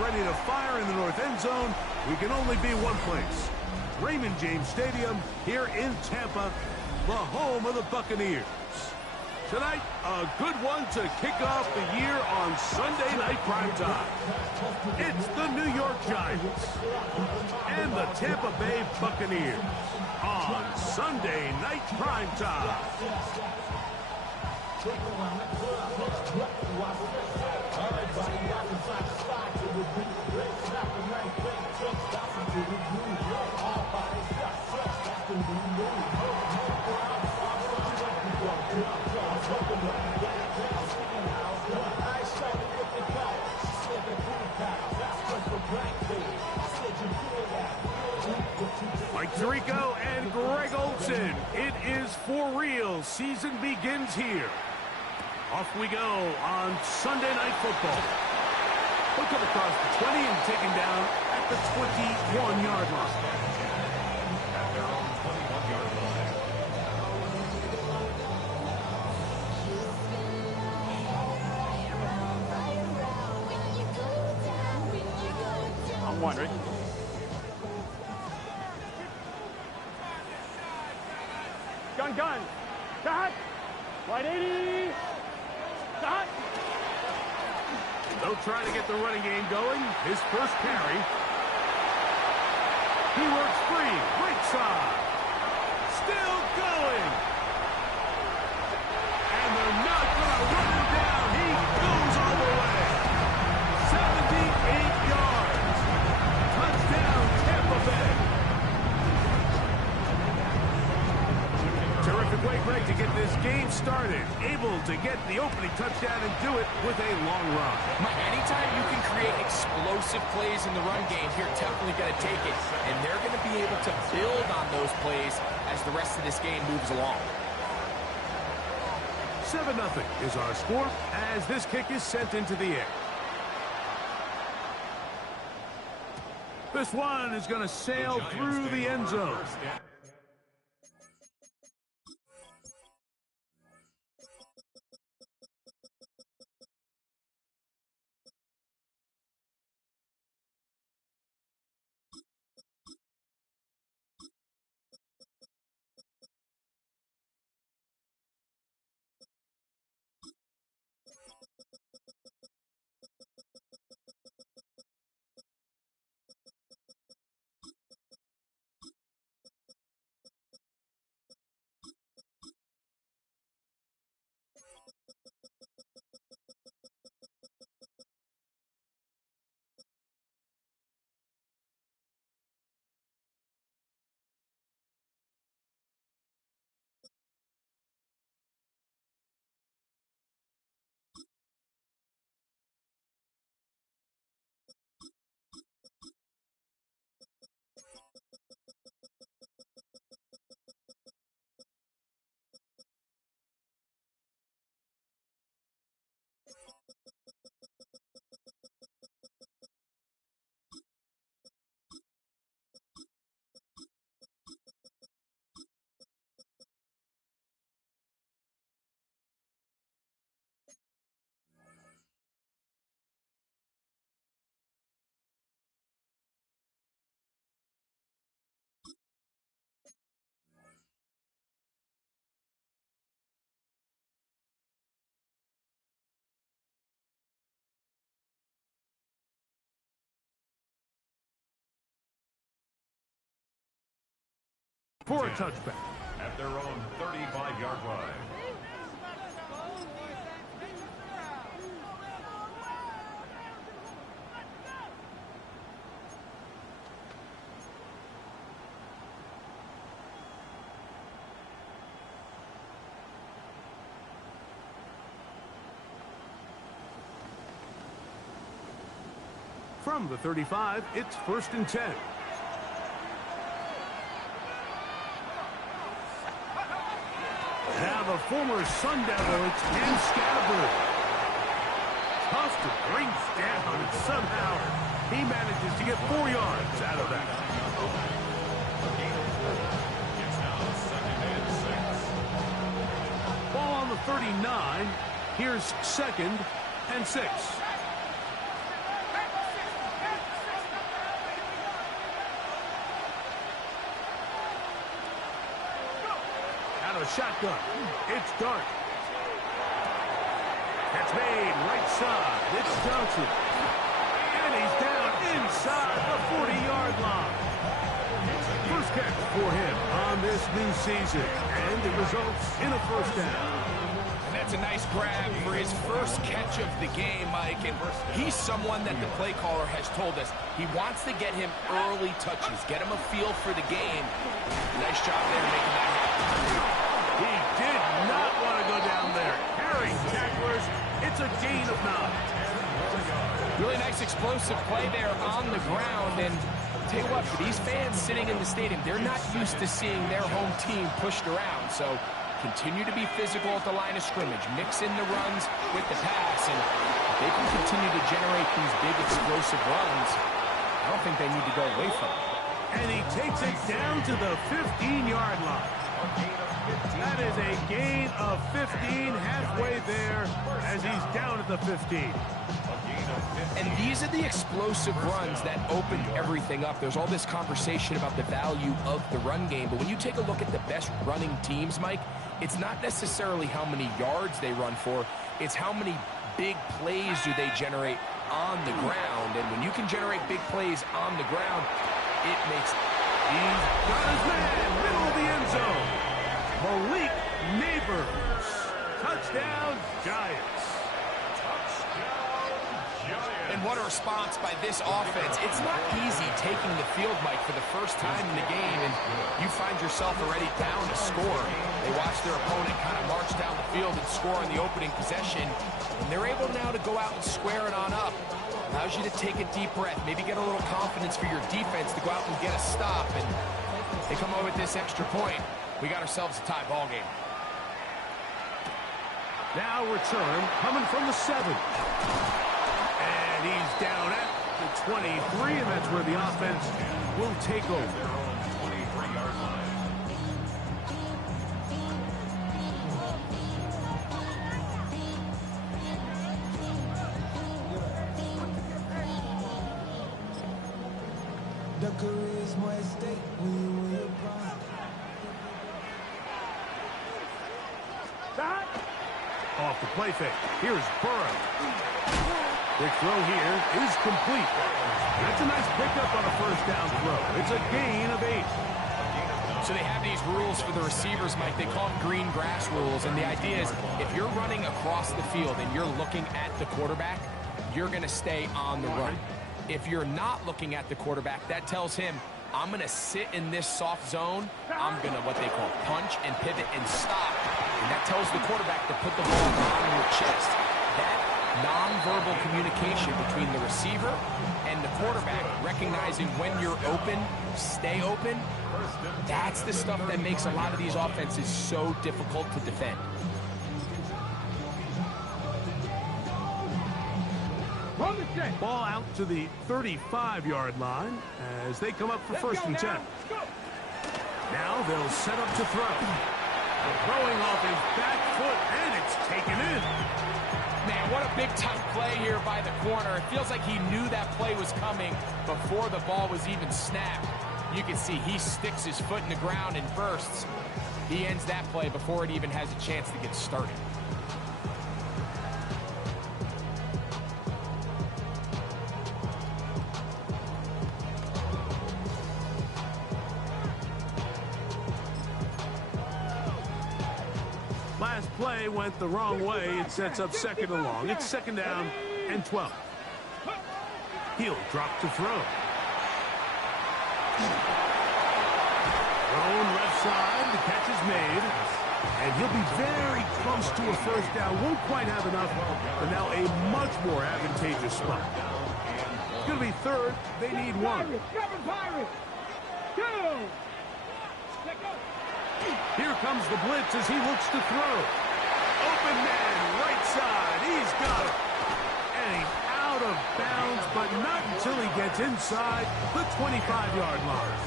ready to fire in the north end zone, we can only be one place. Raymond James Stadium here in Tampa, the home of the Buccaneers. Tonight, a good one to kick off the year on Sunday Night Primetime. It's the New York Giants and the Tampa Bay Buccaneers on Sunday Night Primetime. Mike Tirico and Greg Olsen. It is for real. Season begins here. Off we go on Sunday Night Football. He'll come across the 20 and taken down at the 21-yard line. At their own 21-yard line. On one, right? Gun. Shot. Wide 80. Shot. They'll try to get the running game going. His first carry. He works free. Right side. Still going. And they're not going to run him down. He goes all the way. 78 yards. Touchdown, Tampa Bay. Terrific way, Greg, to get this game started. Able to get the opening touchdown and do it with a long run. Anytime you can create explosive plays in the run game, you're definitely going to take it. And they're going to be able to build on those plays as the rest of this game moves along. 7-0 is our score as this kick is sent into the air. This one is going to sail through the end zone. For a touchback. At their own 35-yard line. From the 35, it's 1st and 10. Now the former Sun Devil, it's Ken Scatterberg. Tough to bring down, and somehow he manages to get 4 yards out of that. It's now 2nd and 6. Ball on the 39. Here's 2nd and 6. shotgun. It's Dart. That's made right side. It's Johnson. And he's down inside the 40-yard line. First catch for him on this new season. And it results in a first down. That's a nice grab for his first catch of the game, Mike. And he's someone that the play caller has told us he wants to get him early touches, get him a feel for the game. Nice job there making that happen. He did not want to go down there. Harry tacklers. It's a gain of 9. Really nice explosive play there on the ground. And tell you what, for these fans sitting in the stadium, they're not used to seeing their home team pushed around. So continue to be physical at the line of scrimmage. Mix in the runs with the pass. And if they can continue to generate these big explosive runs, I don't think they need to go away from it. And he takes it down to the 15-yard line. That is a gain of 15, halfway there as he's down at the 15. And these are the explosive runs that open everything up. There's all this conversation about the value of the run game, but when you take a look at the best running teams, Mike, it's not necessarily how many yards they run for, it's how many big plays do they generate on the ground. And when you can generate big plays on the ground, it makes... He's got his man, middle of the end zone. Malik Neighbors. Touchdown, Giants. And what a response by this offense. It's not easy taking the field, Mike, for the first time in the game, and you find yourself already down to score. They watch their opponent kind of march down the field and score on the opening possession, and they're able now to go out and square it on up. Allows you to take a deep breath, maybe get a little confidence for your defense to go out and get a stop, and they come away with this extra point. We got ourselves a tie ball game. Now return coming from the 7. And he's down at the 23, and that's where the offense will take over. 23-yard line. Off the play fake. Here's Burrow. Quick throw here is complete. That's a nice pickup on a first down throw. It's a gain of 8. So they have these rules for the receivers, Mike. They call them green grass rules. And the idea is if you're running across the field and you're looking at the quarterback, you're going to stay on the run. If you're not looking at the quarterback, that tells him, I'm going to sit in this soft zone. I'm going to, what they call, punch and pivot and stop. And that tells the quarterback to put the ball on your chest. That nonverbal communication between the receiver and the quarterback, recognizing when you're open, stay open, that's the stuff that makes a lot of these offenses so difficult to defend. Ball out to the 35-yard line as they come up for first and 10. Now they'll set up to throw. Throwing off his back foot, and it's taken in. Man, what a big-time play here by the corner. It feels like he knew that play was coming before the ball was even snapped. You can see he sticks his foot in the ground and bursts. He ends that play before it even has a chance to get started. Last play went the wrong way. It sets up second and long. It's second down and 12. He'll drop to throw. Thrown left side. The catch is made. And he'll be very close to a first down. Won't quite have enough, but now a much more advantageous spot. It's going to be third. They need 1. Here comes the blitz as he looks to throw. Open man, right side. He's got it. And he's out of bounds, but not until he gets inside the 25-yard line.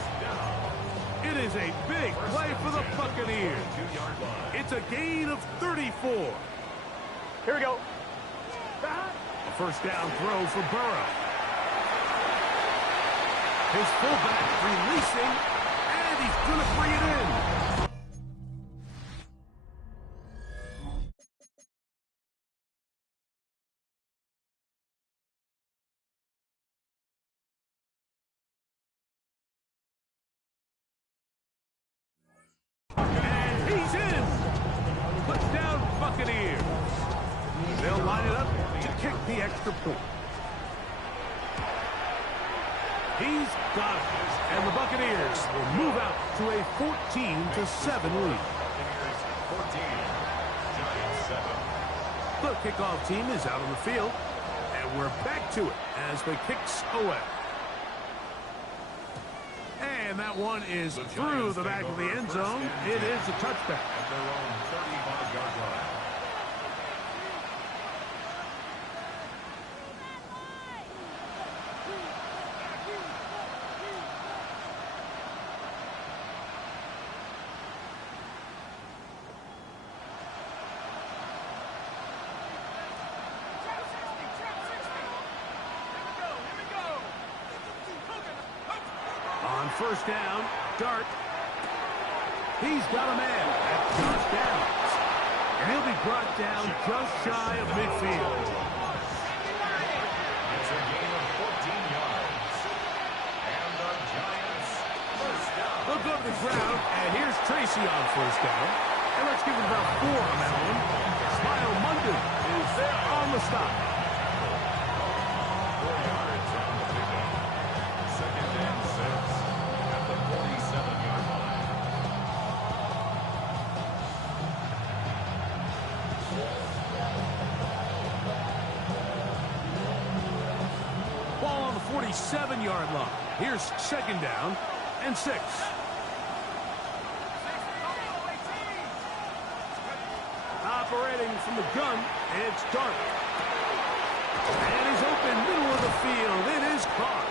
It is a big play for the Buccaneers. It's a gain of 34. Here we go. A first down throw for Burrow. His fullback releasing, and he's going to bring it in. He's in. Touchdown, Buccaneers. They'll line it up to kick the extra point. He's got it. And the Buccaneers will move out to a 14-7 lead. 14, Giants 7. The kickoff team is out on the field, and we're back to it as the kicks away. And that one is through the back of the end zone. It is a touchback. At their own 35-yard line. On first down, Dart. He's got a man at Josh Downs. And he'll be brought down just shy of midfield. It's a gain of 14 yards. And the Giants first down. They'll go to the ground, and here's Tracy on first down. And let's give it about 4 on that one. Smile Munden is there on the stop. 4 yards on the pickup. Second and 6 at the 47-yard line. Ball on the 47-yard line. Here's second down and 6. Operating from the gun, it's Dart. And he's open middle of the field. It is caught.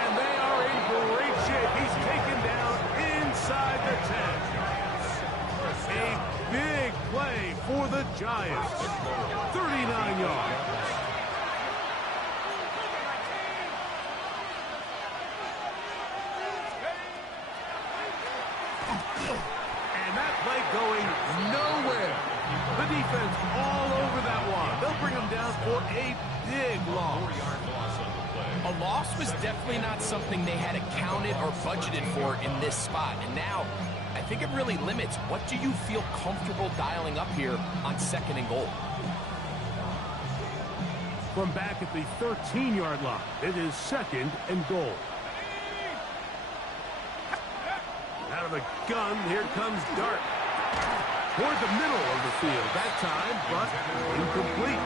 And they are in great shape. He's taken down inside the 10. A big play for the Giants. 39 yards. And that play going nowhere. The defense all over that one. They'll bring him down for a big loss. 4-yard loss on the play. A loss was definitely not something they had accounted or budgeted for in this spot. And now, I think it really limits what do you feel comfortable dialing up here on second and goal. From back at the 13-yard line, it is second and goal. Out of the gun, here comes Dart. Toward the middle of the field that time, but incomplete.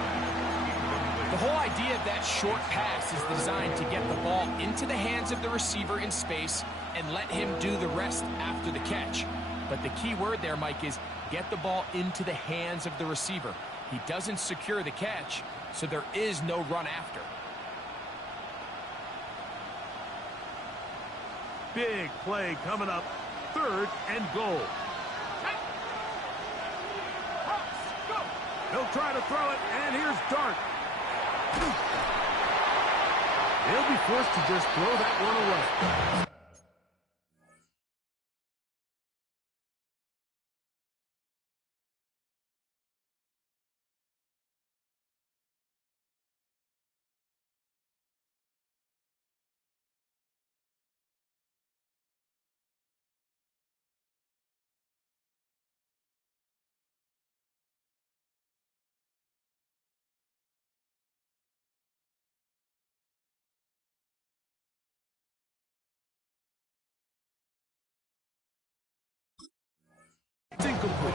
The whole idea of that short pass is designed to get the ball into the hands of the receiver in space and let him do the rest after the catch. But the key word there, Mike, is get the ball into the hands of the receiver. He doesn't secure the catch, so there is no run after. Big play coming up. Third and goal. He'll try to throw it, and here's Dart. He'll be forced to just throw that one away. It's incomplete.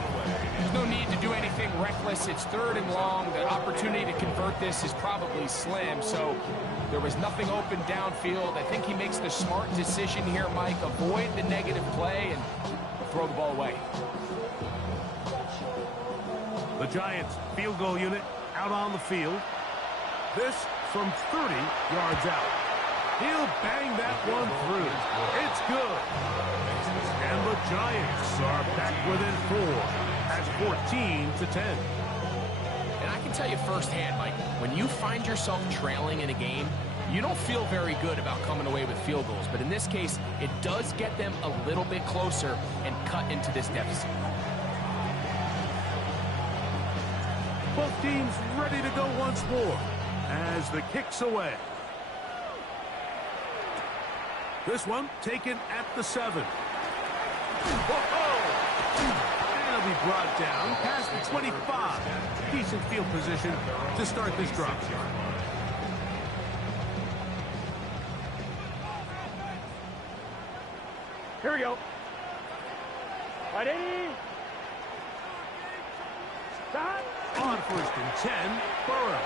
There's no need to do anything reckless. It's third and long. The opportunity to convert this is probably slim, so there was nothing open downfield. I think he makes the smart decision here, Mike. Avoid the negative play and throw the ball away. The Giants field goal unit out on the field. This from 30 yards out. He'll bang that one through. It's good. And the Giants are back within 4 at 14-10. And I can tell you firsthand, Mike, when you find yourself trailing in a game, you don't feel very good about coming away with field goals. But in this case, it does get them a little bit closer and cut into this deficit. Both teams ready to go once more as the kick's away. This one taken at the 7. Whoa! And he'll be brought down past the 25. Decent field position to start this drive. Here we go. Right, 80. Stop. On 1st and 10, Burrow.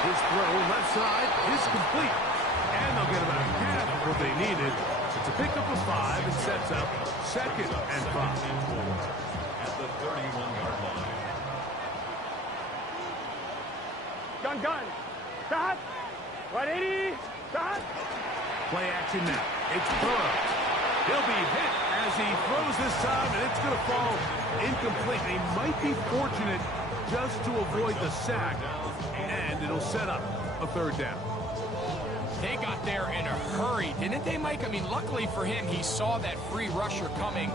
His throw left side is complete. And they'll get about half of what they needed. It's a pickup of 5 and sets up 2nd and 5. At the 31-yard line. Gun. Stop. Right, 80. Stop. Play action now. It's Burrow. He'll be hit as he throws this time, and it's going to fall incomplete. They might be fortunate just to avoid the sack, and it'll set up a 3rd down. They got there in a hurry, didn't they, Mike? I mean, luckily for him, he saw that free rusher coming,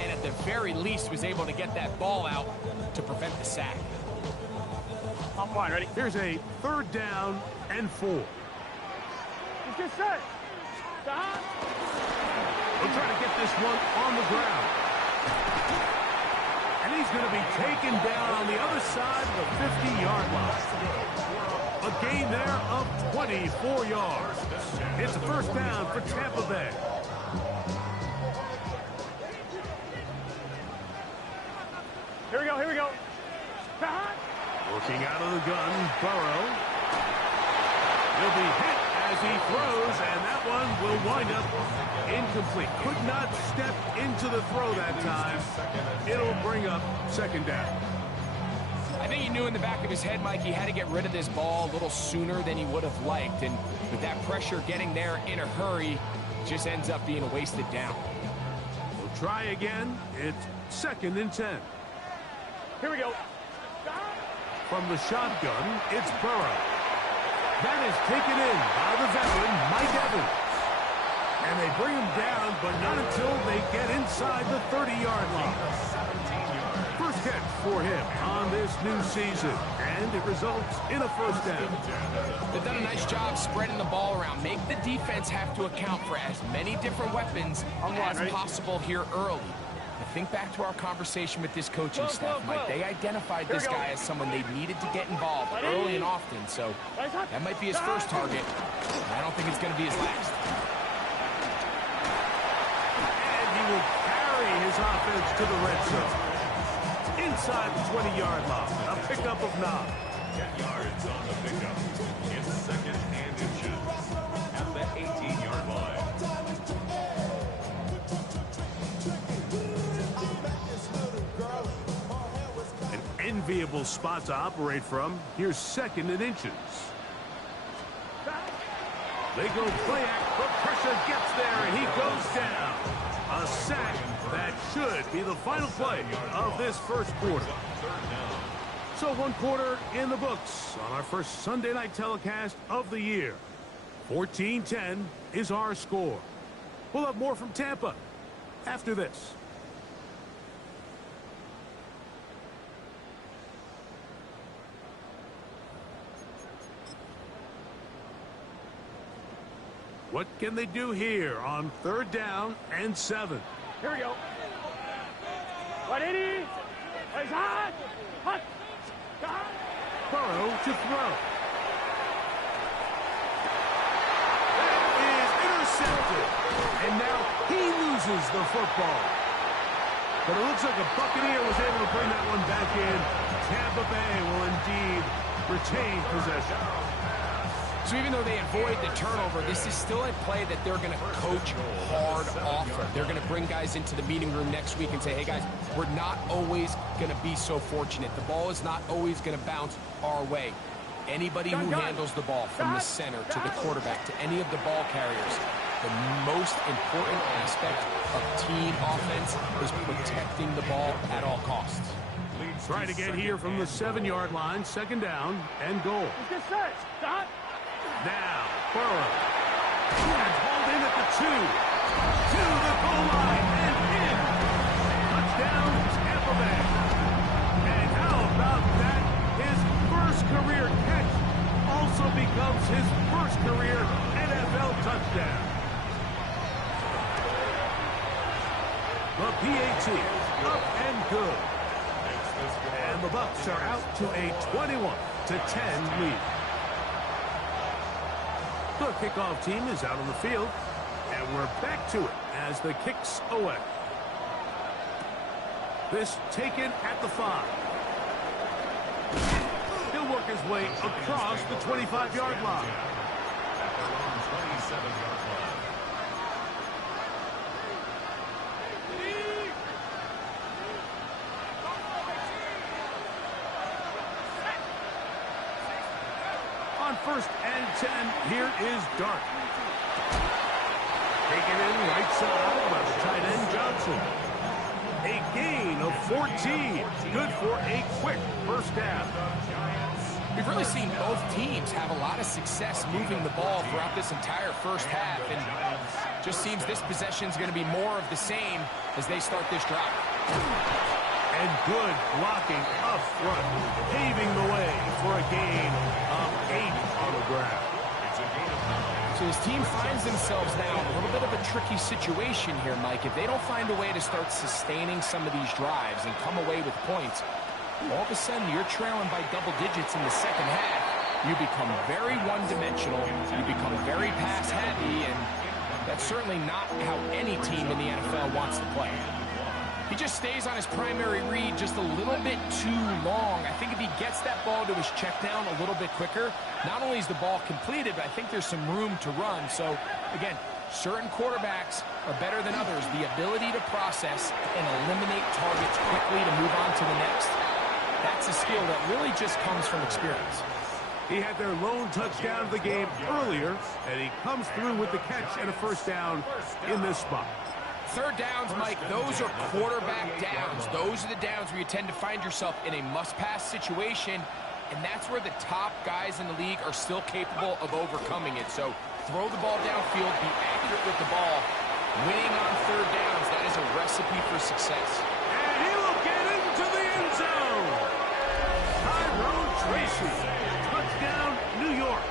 and at the very least was able to get that ball out to prevent the sack. Offline, ready? Here's a 3rd down and 4. Just get set. Stop. We'll try to get this one on the ground. And he's going to be taken down on the other side of the 50-yard line. A gain there of 24 yards. It's a 1st down for Tampa Bay. Here we go. Stop. Working out of the gun, Burrow. He'll be hit as he throws, and that one will wind up incomplete. Could not step into the throw that time. It'll bring up 2nd down. I think he knew in the back of his head, Mike, he had to get rid of this ball a little sooner than he would have liked. And with that pressure getting there in a hurry, just ends up being a wasted down. We'll try again. It's 2nd and 10. Here we go. From the shotgun, it's Burrow. That is taken in by the veteran, Mike Evans. And they bring him down, but not until they get inside the 30-yard line. 1st catch for him on this new season, and it results in a 1st down. They've done a nice job spreading the ball around. Make the defense have to account for as many different weapons as possible here early. Think back to our conversation with this coaching staff, Mike. They identified this guy as someone they needed to get involved early and often, so that might be his 1st target. I don't think it's going to be his last. And he will carry his offense to the red zone. Inside the 20-yard line, a pickup of 9. 10 yards on the pickup. It's 2nd and inches at the 18-yard line. Enviable spot to operate from. Here's 2nd and inches. They go play act, but pressure gets there, and he goes down. A sack that should be the final play of this 1st quarter. So 1 quarter in the books on our 1st Sunday night telecast of the year. 14-10 is our score. We'll have more from Tampa after this. What can they do here on 3rd down and 7? Here we go. 180. He's hot. Hot. Burrow to throw. That is intercepted. And now he loses the football. But it looks like a Buccaneer was able to bring that one back in. Tampa Bay will indeed retain possession. So even though they avoid the turnover, this is still a play that they're going to coach hard off of. They're going to bring guys into the meeting room next week and say, hey, guys, we're not always going to be so fortunate. The ball is not always going to bounce our way. Anybody who handles the ball from the center to the quarterback to any of the ball carriers, the most important aspect of team offense is protecting the ball at all costs. Try to get here from the 7-yard line, 2nd down and goal. Get set. Stop. Now, Burrow. That's hauled in at the 2. To the goal line and in. Touchdown, Tampa Bay. And how about that? His 1st career catch also becomes his 1st career NFL touchdown. The PAT, up and good. And the Bucs are out to a 21-10 lead. The kickoff team is out on the field, and we're back to it as the kick's away. This taken at the 5. He'll work his way across the 25-yard line. At their own 27-yard line. On 1st and 10, here is Dart. Taken in right side by the tight end Johnson. A gain of 14. Good for a quick first down. We've really seen both teams have a lot of success moving the ball throughout this entire first half, and just seems this possession is going to be more of the same as they start this drive. And good blocking up front, paving the way for a gain of 8 on the ground. So his team finds themselves now in a little bit of a tricky situation here, Mike. If they don't find a way to start sustaining some of these drives and come away with points, all of a sudden you're trailing by double digits in the second half. You become very one-dimensional, you become very pass-heavy, and that's certainly not how any team in the NFL wants to play. He just stays on his primary read just a little bit too long. I think if he gets that ball to his check down a little bit quicker, not only is the ball completed, but I think there's some room to run. So, again, certain quarterbacks are better than others. The ability to process and eliminate targets quickly to move on to the next, that's a skill that really just comes from experience. He had their lone touchdown of the game earlier, and he comes through with the catch and a first down in this spot. Third downs, Mike, those are quarterback downs. Those are the downs where you tend to find yourself in a must-pass situation, and that's where the top guys in the league are still capable of overcoming it. So throw the ball downfield, be accurate with the ball. Winning on third downs, that is a recipe for success. And he will get into the end zone. Tyrone Tracy, touchdown, New York.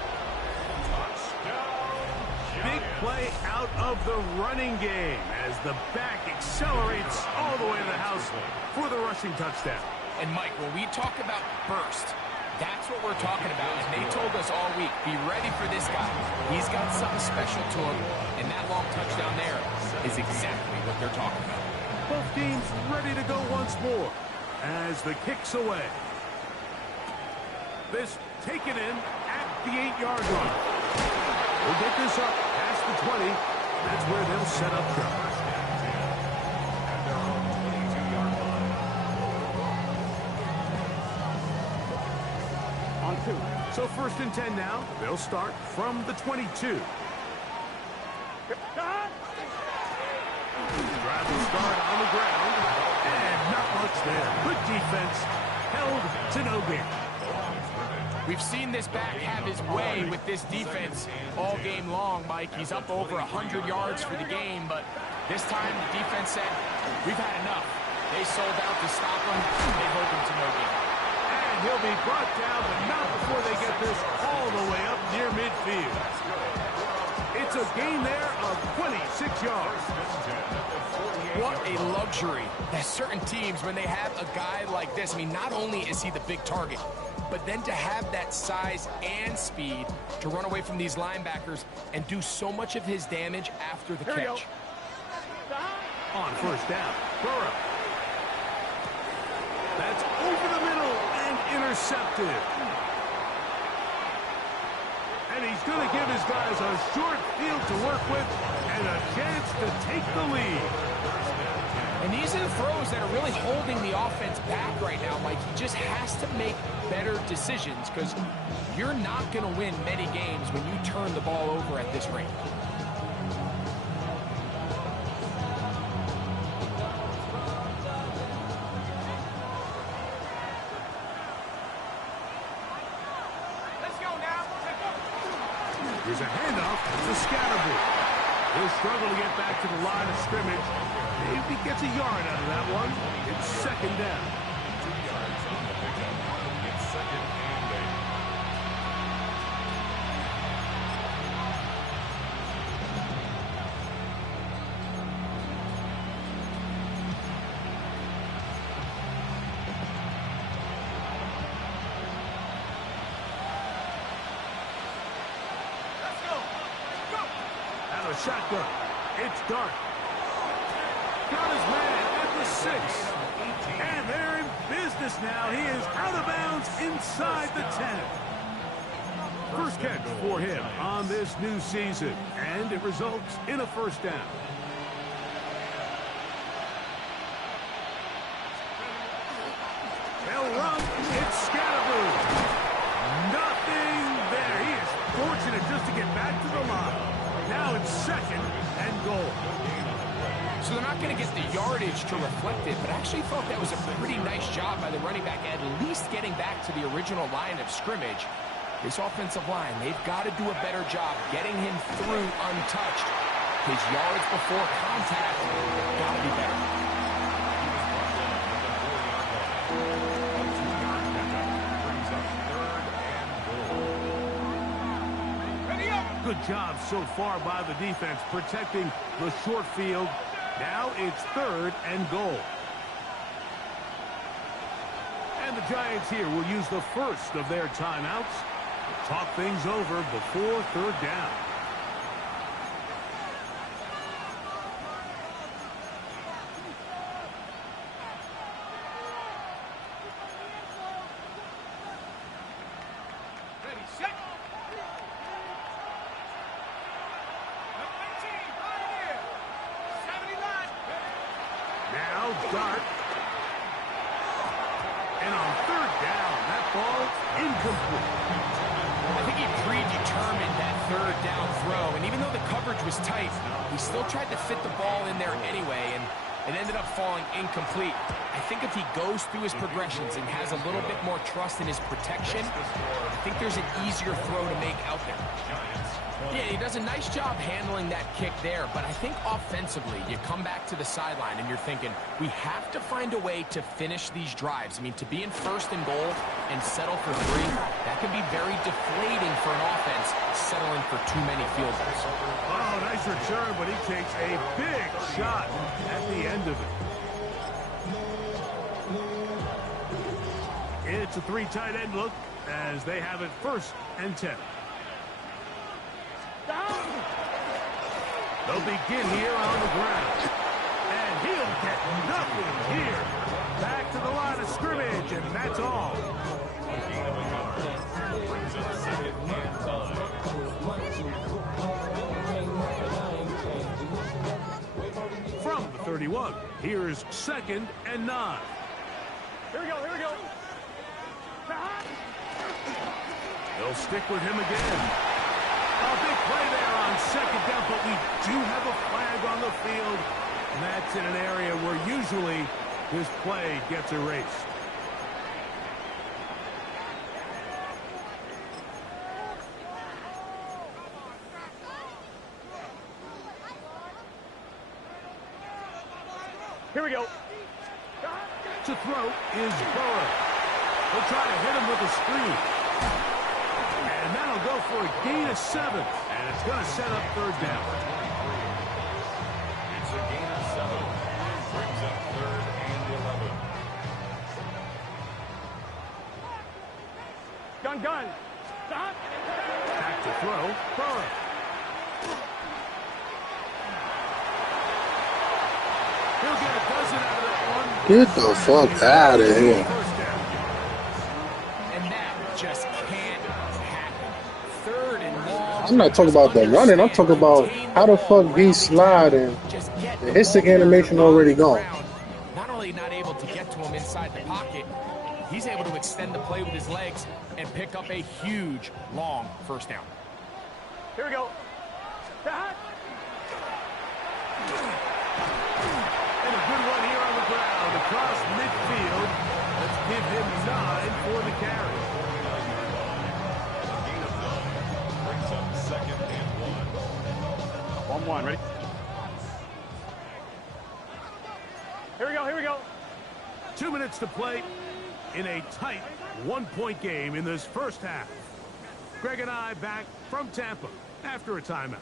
Big play out of the running game as the back accelerates all the way to the house for the rushing touchdown. And Mike, when we talk about burst, that's what we're talking about. And they told us all week, be ready for this guy. He's got something special to him. And that long touchdown there is exactly what they're talking about. Both teams ready to go once more as the kick's away. This taken in at the 8-yard line. We'll get this up past the 20. That's where they'll set up shop. At their own 22-yard line. On 2. So 1st and 10 now. They'll start from the 22. Drive will start on the ground. And not much there. Good defense. Held to no gain. We've seen this back have his way with this defense all game long, Mike. He's up over 100 yards for the game, but this time the defense said, we've had enough. They sold out to stop him. They hold him to no gain. And he'll be brought down, but not before they get this all the way up near midfield. It's a gain there of 26 yards. What a luxury that certain teams, when they have a guy like this, I mean, not only is he the big target, but then to have that size and speed to run away from these linebackers and do so much of his damage after the catch. On 1st down, Burrow. That's over the middle and intercepted. And he's going to give his guys a short field to work with and a chance to take the lead. And these are the throws that are really holding the offense back right now, Mike. He just has to make better decisions because you're not going to win many games when you turn the ball over at this rate. Here's a handoff to Scatterby. He'll struggle to get back to the line of scrimmage. Maybe he gets a yard out of that one. It's 2nd down. 2 yards on the pickup. It's 2nd and 8. shotgun. It's Dart. Got his man at the 6. And they're in business now. He is out of bounds inside the 10. First catch for him on this new season, and it results in a first down. They'll run. It's Scatterboo. Nothing there. He is fortunate just to get back to the line. Now it's second and goal. So they're not going to get the yardage to reflect it, but I actually thought that was a pretty nice job by the running back, at least getting back to the original line of scrimmage. This offensive line, they've got to do a better job getting him through untouched. His yards before contact got to be better. Good job so far by the defense protecting the short field. Now it's third and goal. And the Giants here will use the first of their timeouts to talk things over before third down. Ready, set. Now Dart. And on third down, that ball incomplete. I think he predetermined that third down throw, and even though the coverage was tight, he still tried to fit the ball in there anyway, and it ended up falling incomplete. I think if he goes through his progressions and has a little bit more trust in his protection, I think there's an easier throw to make out there. Yeah, he does a nice job handling that kick there, but I think offensively, you come back to the sideline and you're thinking, we have to find a way to finish these drives. I mean, to be in first and goal and settle for 3, that can be very deflating for an offense settling for too many field goals. Oh, nice return, but he takes a big shot at the end of it. It's a 3 tight end look as they have it first and 10. They'll begin here on the ground. And he'll get nothing here. Back to the line of scrimmage, and that's all. From the 31, here's second and 9. Here we go, here we go. They'll stick with him again. A big play there on second down, but we do have a flag on the field, and that's in an area where usually this play gets erased. Here we go. To throw is Burrow. They'll try to hit him with a screen. And that'll go for a gain of 7. And it's going to set up third down. It's a gain of 7. Brings up third and 11. Gun. Stop. Back to throw, Burrow. He'll get a dozen out of that one. Get the fuck out of here. First down. And that just can't happen. Third and long. I'm not talking about the running. I'm talking about how the fuck he sliding. The hissing animation already gone. Not only not able to get to him inside the pocket, he's able to extend the play with his legs and pick up a huge, long first down. Here we go. And a good one here on the ground across midfield. Let's give him 9 for the carry. A gain of 9. Brings up second and 1. 1-1, ready? Here we go. 2 minutes to play in a tight 1-point game in this first half. Greg and I back from Tampa after a timeout.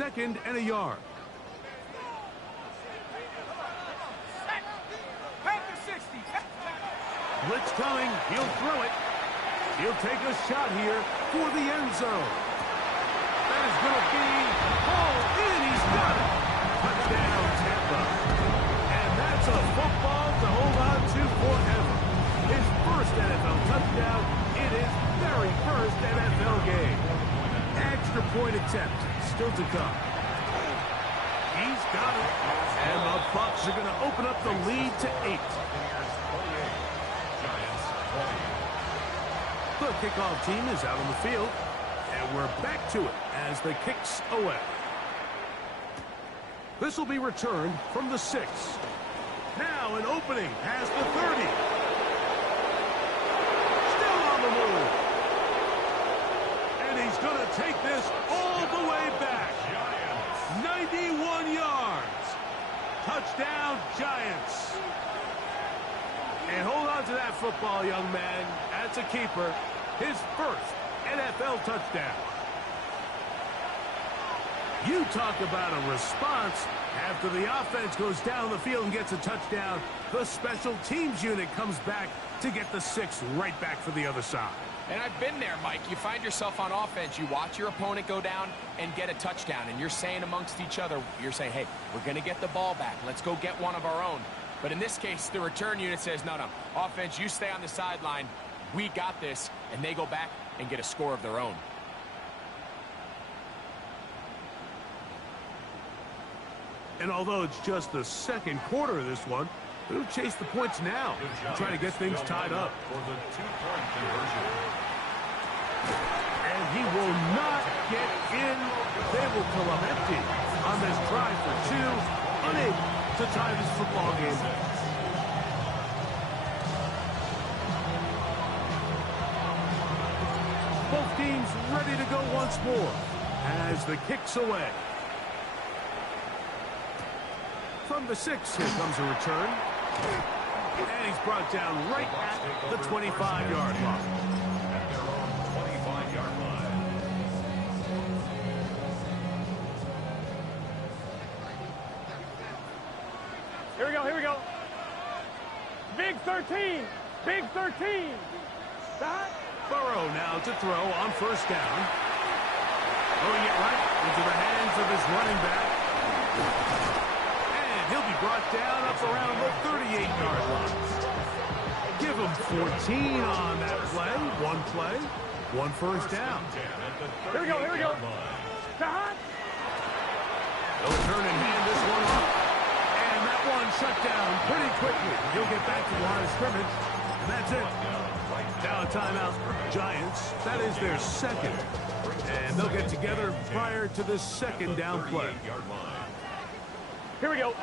2nd and a yard. Blitz coming. He'll throw it. He'll take a shot here for the end zone. That is going to be hauled in. He's got it. Touchdown, Tampa. And that's a football to hold on to forever. His first NFL touchdown in his very first NFL game. Extra point attempt still to come. He's got it. And the Bucs are going to open up the lead to 8. The kickoff team is out on the field, and we're back to it as the kick's away. This will be returned from the 6. Now an opening past the 30. Still on the move. And he's going to take this all the way back. 91 yards. Touchdown, Giants. And hold on to that football, young man. That's a keeper. His first NFL touchdown. You talk about a response. After the offense goes down the field and gets a touchdown, the special teams unit comes back to get the 6 right back for the other side. And I've been there, Mike. You find yourself on offense, you watch your opponent go down and get a touchdown, and you're saying amongst each other, you're saying, hey, we're going to get the ball back. Let's go get one of our own. But in this case, the return unit says, no, offense, you stay on the sideline. We got this, and they go back and get a score of their own. And although it's just the second quarter of this one, they'll chase the points now and try to get things tied up. For the 2-point conversion. And he will not get in. They will come up empty on this drive for 2, unable to tie this football game. Both teams ready to go once more as the kick's away. From the 6, here comes a return. And he's brought down right at the 25-yard line. At their own 25-yard line. Here we go. Big 13. Big 13. Stop. Burrow now to throw on first down. Throwing it right into the hands of his running back. And he'll be brought down up around the 38-yard line. Give him 14 on that play. One play, one first down. Here we go. Stop. They'll turn and hand this one off. And that one shut down pretty quickly. He'll get back to the line of scrimmage. And that's it. Now a timeout for the Giants. That is their second. And they'll get together prior to this second down play. Here we go.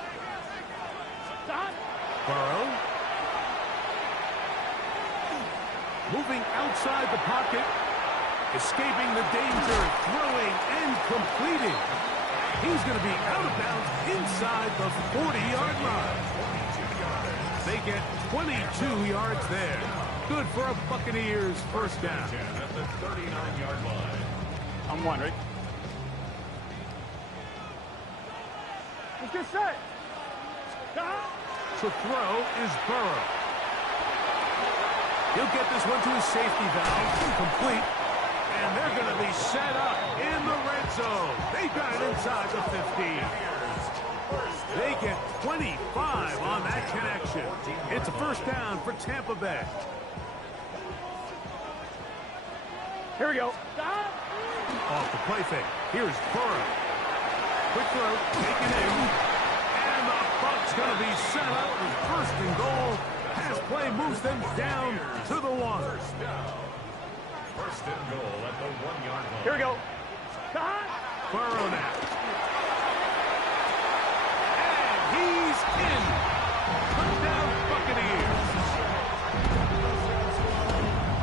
Stop. Burrow. Moving outside the pocket. Escaping the danger. Throwing and completing. He's going to be out of bounds inside the 40-yard line. They get 22 yards there. Good for a Buccaneers first down. At the 39-yard line. I'm wondering. It's just set. Stop. To throw is Burrow. He'll get this one to his safety valve. Incomplete. And they're going to be set up in the red zone. They got it inside the 15. They get 25 on that connection. It's a first down for Tampa Bay. Here we go. Stop. Off the play fake. Here's Burrow. Quick throw. Taken in. And the Bucs going to be set up with first and goal. Pass play moves them down to the 1. First and goal at the 1-yard line. Here we go. Stop. Burrow now. And he's in. Touchdown Buccaneers.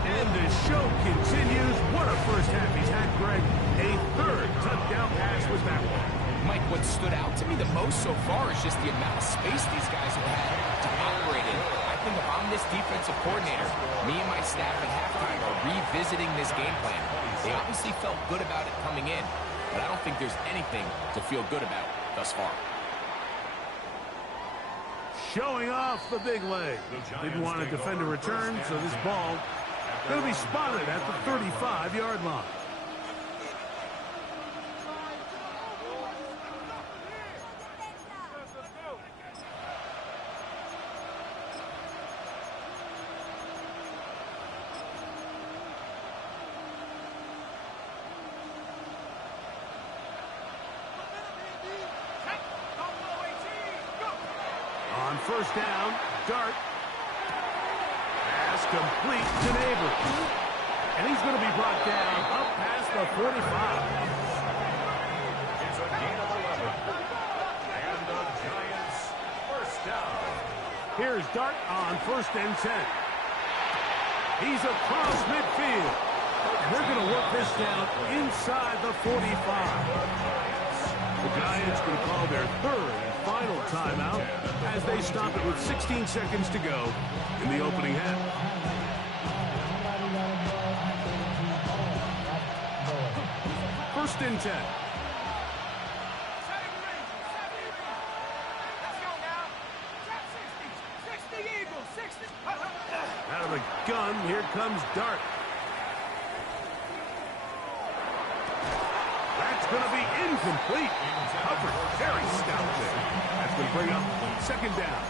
And the show continues. What a first half he's had, Greg. A third touchdown pass with that one. Mike, what stood out to me the most so far is just the amount of space these guys have had to operate in. I think if I'm this defensive coordinator, me and my staff at halftime are revisiting this game plan. They obviously felt good about it coming in. but I don't think there's anything to feel good about thus far. Showing off the big leg. Didn't want to defend a return, so this ball going to be spotted at the 35-yard line. On first down, Dart. Pass complete to Neighbors. And he's going to be brought down up past the 45. It's a gain of 11. And the Giants first down. Here's Dart on first and 10. He's across midfield. And they're going to work this down inside the 45. The Giants going to call their third and final timeout as they stop it with 16 seconds to go in the opening half. First and 10. Out of the gun, here comes Dart. That's going to be incomplete. Covered very stout there. That's going to bring up second down.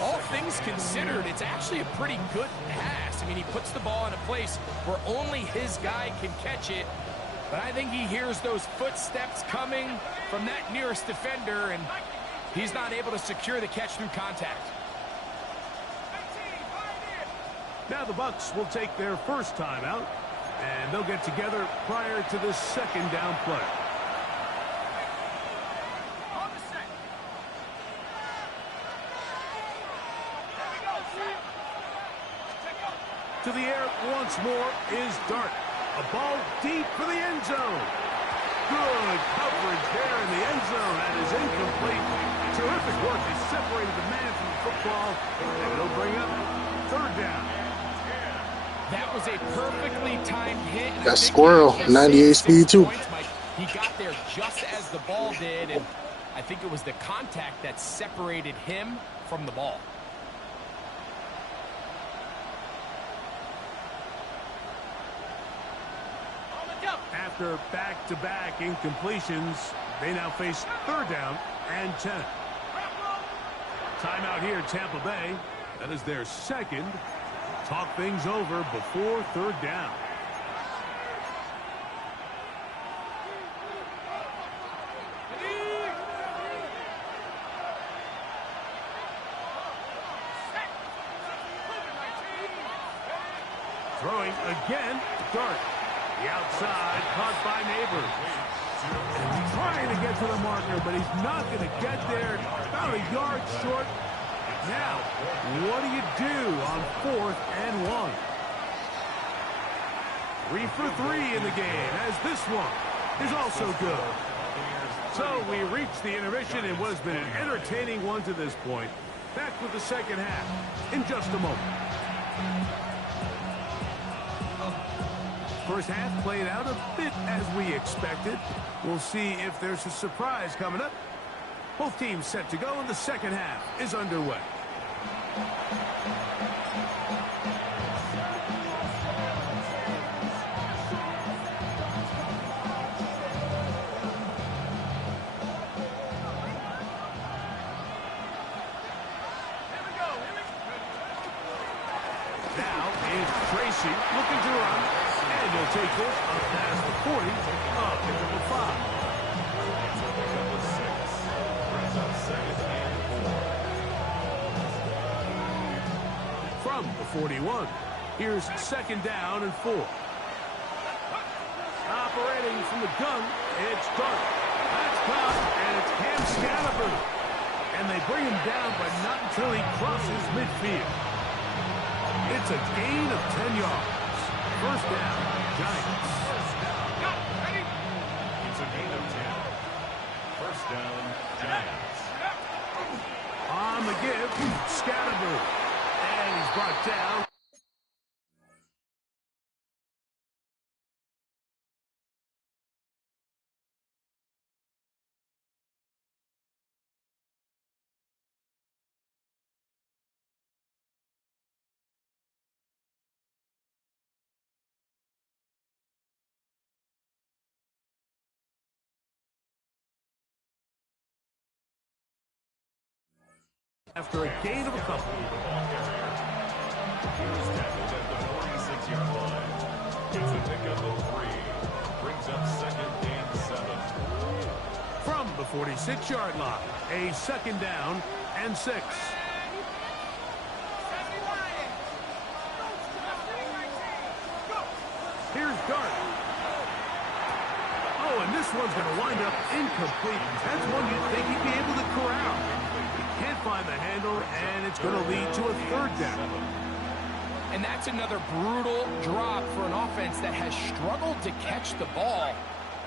All things considered, it's actually a pretty good pass. I mean, he puts the ball in a place where only his guy can catch it. But I think he hears those footsteps coming from that nearest defender, and he's not able to secure the catch through contact. Now the Bucs will take their first timeout, and they'll get together prior to the second down play. To the air once more is Dart. A ball deep for the end zone. Good coverage there in the end zone. That is incomplete. Terrific work. They separated the man from the football, and it'll bring up third down. That was a perfectly timed hit. That squirrel, 98 speed too. He got there just as the ball did, and I think it was the contact that separated him from the ball. After back-to-back incompletions, they now face third down and 10. Timeout here, Tampa Bay. That is their second. Talk things over before third down. Throwing again, Dart. The outside, caught by Neighbors. And he's trying to get to the marker, but he's not going to get there. About a yard short. Now, what do you do on 4th and 1? 3 for 3 in the game, as this one is also good. So we reached the intermission in what has been an entertaining one to this point. Back with the second half in just a moment. First half played out a bit as we expected. We'll see if there's a surprise coming up. Both teams set to go, and the second half is underway. Now is Tracy looking to run. And he'll take this up past the 40, up to the 5. From the 41, here's second down and 4. Operating from the gun, it's Dart. That's caught, and it's Cam Scatterby. And they bring him down, but not until he crosses midfield. It's a gain of 10 yards. First down, Giants. It's a gain of 10. First down, Giants. On the give, Scatterby. And he's brought down. After a gain of a couple. He was tackled at the 46-yard line. It's a pickup of 3. Brings up 2nd and 7. From the 46-yard line, a 2nd down and 6. Here's Dart. Oh, and this one's going to wind up incomplete. That's one you'd think he'd be able to corral. He can't find the handle, and it's going to lead to a 3rd down. And that's another brutal drop for an offense that has struggled to catch the ball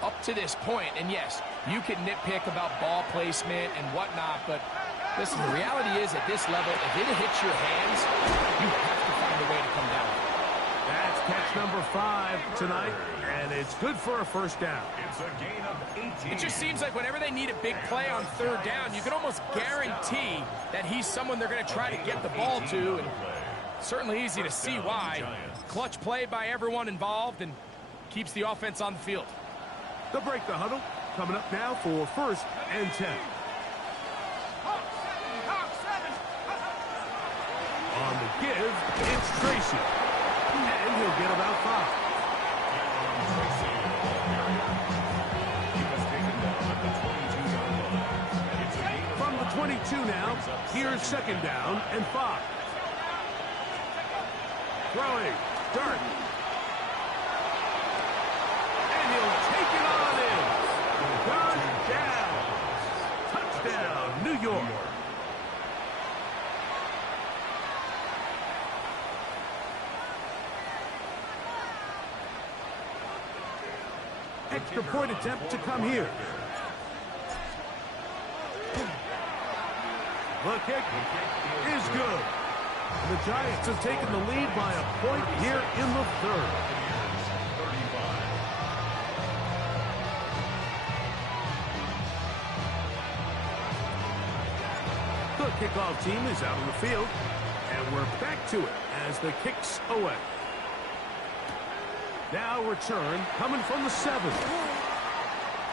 up to this point. And yes, you can nitpick about ball placement and whatnot, but listen, the reality is at this level, if it hits your hands, you have to find a way to come down. That's catch number 5 tonight, and it's good for a 1st down. It's a gain of 18. It just seems like whenever they need a big play on 3rd down, you can almost guarantee that he's someone they're going to try to get the ball to, and certainly easy to see why. Clutch play by everyone involved and keeps the offense on the field. They'll break the huddle. Coming up now for 1st and 10. On the give, it's Tracy. And he'll get about 5. From the 22 now, here's 2nd down and 5. Throwing, Dart. And he'll take it on in. Touchdown, New York. Extra point attempt to come here. The kick is good. The Giants have taken the lead by a point here in the 3rd. The kickoff team is out on the field, and we're back to it as the kick's away. Now return coming from the 7.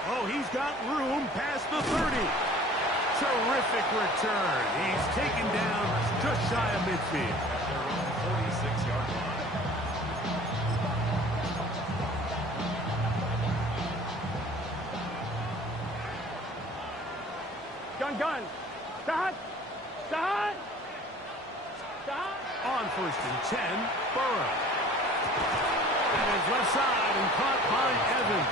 Oh, he's got room past the 30. Terrific return. He's taken down just shy of midfield. 46-yard line. Gun. Stop. On 1st and 10, Burrow. And his left side and caught by Evans.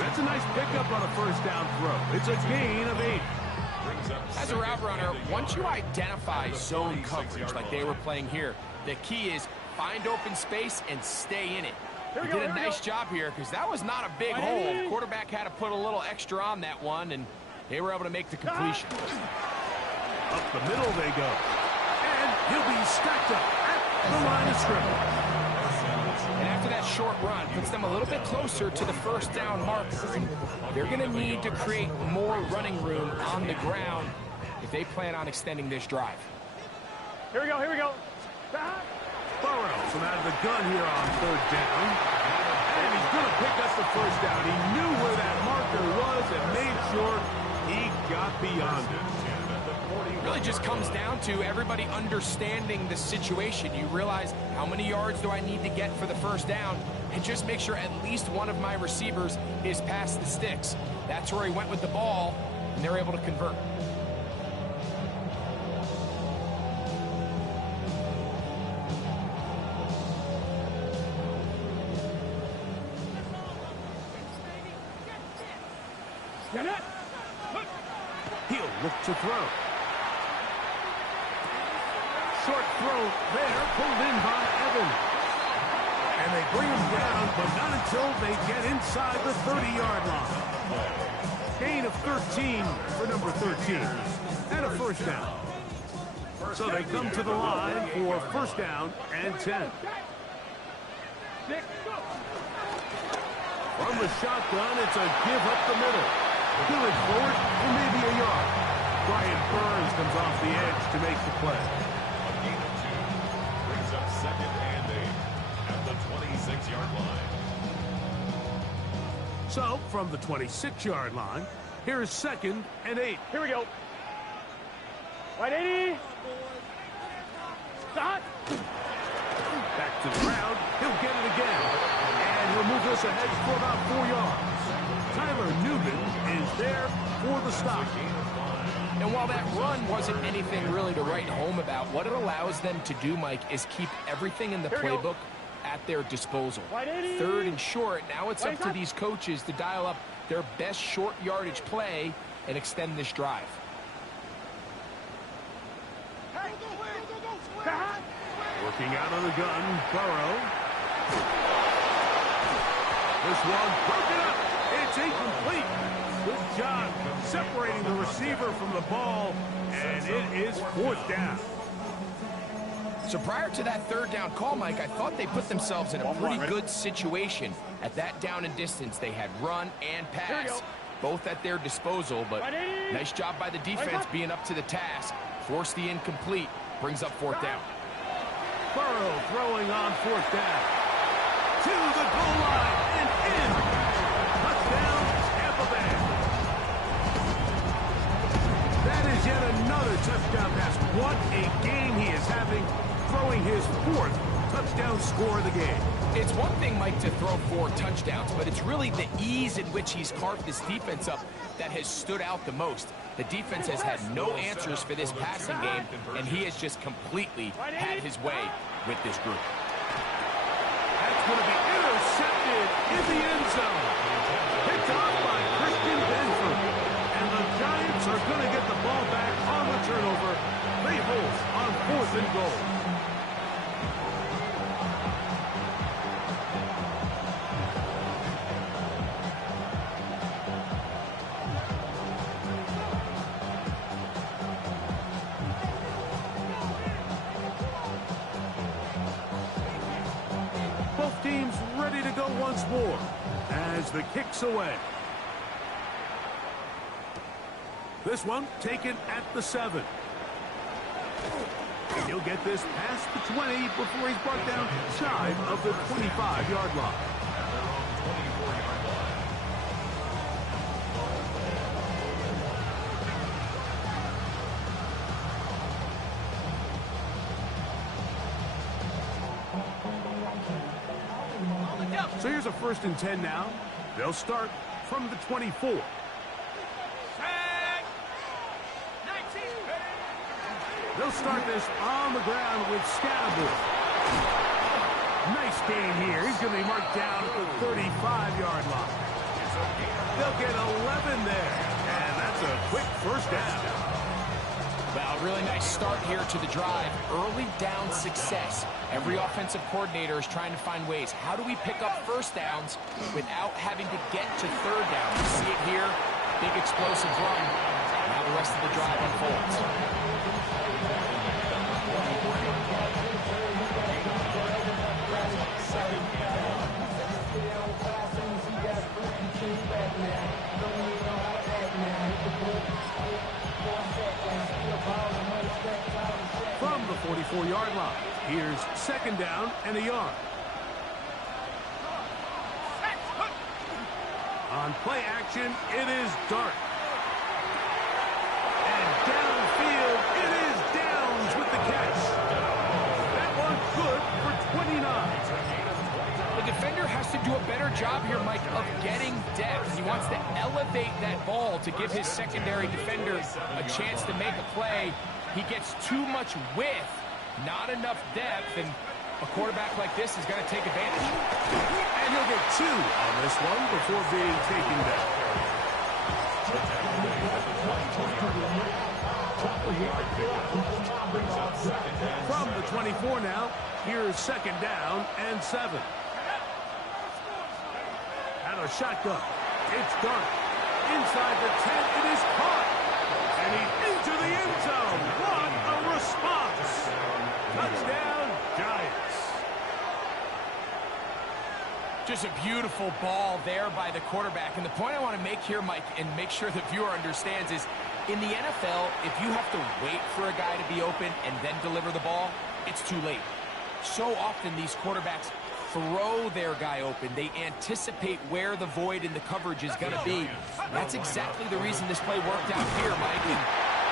That's a nice pickup on a 1st down throw. It's a gain of 8. As a route runner, once you identify zone coverage like they were playing here, the key is find open space and stay in it. They did a nice job here because that was not a big hole. The quarterback had to put a little extra on that one, and they were able to make the completion. Up the middle they go. And he'll be stacked up at the line of scrimmage. And after that short run, puts them a little bit closer to the 1st down marker. And they're going to need to create more running room on the ground if they plan on extending this drive. Here we go. Burrow from out of the gun here on 3rd down. And he's going to pick up the 1st down. He knew where that marker was and made sure he got beyond it. It really just comes down to everybody understanding the situation. You realize how many yards do I need to get for the 1st down, and just make sure at least one of my receivers is past the sticks. That's where he went with the ball, and they're able to convert. He'll look to throw. Short throw there, pulled in by Evans. And they bring him down, but not until they get inside the 30-yard line. Gain of 13 for number 13. And a 1st down. So they come to the line for 1st down and 10. From the shotgun, it's a give up the middle. Going forward for maybe a yard. Brian Burns comes off the edge to make the play. A gain of 2 brings up 2nd and 8 at the 26-yard line. So, from the 26-yard line, here's 2nd and 8. Here we go. Right, 80. Stop. Back to the ground. He'll get it again. And he'll move this ahead for about 4 yards. Tyler Newman is there for the stop. And while that run wasn't anything really to write home about, what it allows them to do, Mike, is keep everything in the playbook at their disposal. 3rd and short, now it's up to these coaches to dial up their best short yardage play and extend this drive. Working out of the gun, Burrow. This one broken up. It's incomplete. Good job separating the receiver from the ball, and it is 4th down. So prior to that 3rd down call, Mike, I thought they put themselves in a pretty good situation. At that down and distance, they had run and pass, both at their disposal, but nice job by the defense being up to the task. Forced the incomplete, brings up 4th down. Burrow throwing on 4th down. To the goal line and in. Touchdown, Tampa Bay. That is yet another touchdown pass. What a game he is having, throwing his 4th touchdown score of the game. It's one thing, Mike, to throw 4 touchdowns, but it's really the ease in which he's carved this defense up that has stood out the most. The defense has had no answers for this passing game, and he has just completely had his way with this group. That's going to be intercepted in the end zone. Picked off by Christian Benford. And the Giants are going to get the ball back on the turnover. They hold on 4th and goal. Both teams ready to go once more as the kick's away. This one taken at the 7. He'll get this past the 20 before he's brought down shy of the 25-yard line. So here's a 1st and 10 now. They'll start from the 24. They'll start this on the ground with Scatterboard. Nice gain here. He's going to be marked down at the 35-yard line. They'll get 11 there, and that's a quick 1st down. Well, really nice start here to the drive. Early down success. Every offensive coordinator is trying to find ways. How do we pick up 1st downs without having to get to 3rd down? You see it here. Big explosive run. Now the rest of the drive unfolds. From the 44-yard line, here's 2nd down and a yard. On play action, it is Dart. And downfield, it is Downs with the catch. That one good for 29. The defender has to do a better job here, Mike, of getting depth. He wants to elevate that ball to give his secondary defender a chance to make a play. He gets too much width, not enough depth, and a quarterback like this is going to take advantage. And he'll get 2 on this one before being taken down. From the 24 now, here's 2nd down and 7. Out of shotgun, it's Dart. Inside the 10, it is caught. And he's into the end zone. What a response. Touchdown, Giants. Just a beautiful ball there by the quarterback. And the point I want to make here, Mike, and make sure the viewer understands is, in the NFL, if you have to wait for a guy to be open and then deliver the ball, it's too late. So often these quarterbacks throw their guy open. They anticipate where the void in the coverage is going to be. That's exactly the reason this play worked out here, Mike. And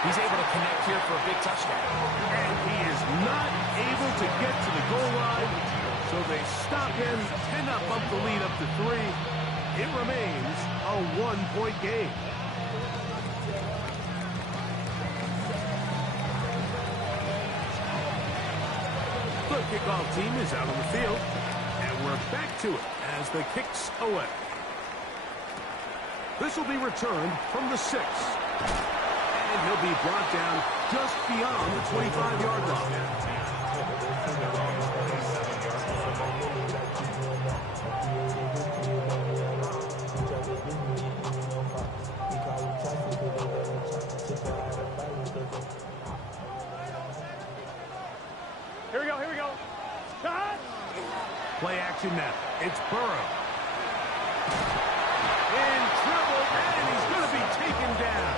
He's able to connect here for a big touchdown. And he is not able to get to the goal line, so they stop him, 10 up the lead up to 3. It remains a 1-point game. The kickoff team is out on the field, and we're back to it as the kick's away. This will be returned from the 6. And he'll be brought down just beyond the 25-yard line. Here we go, here we go. Cut! Play action now. It's Burrow. In trouble, and he's going to be taken down.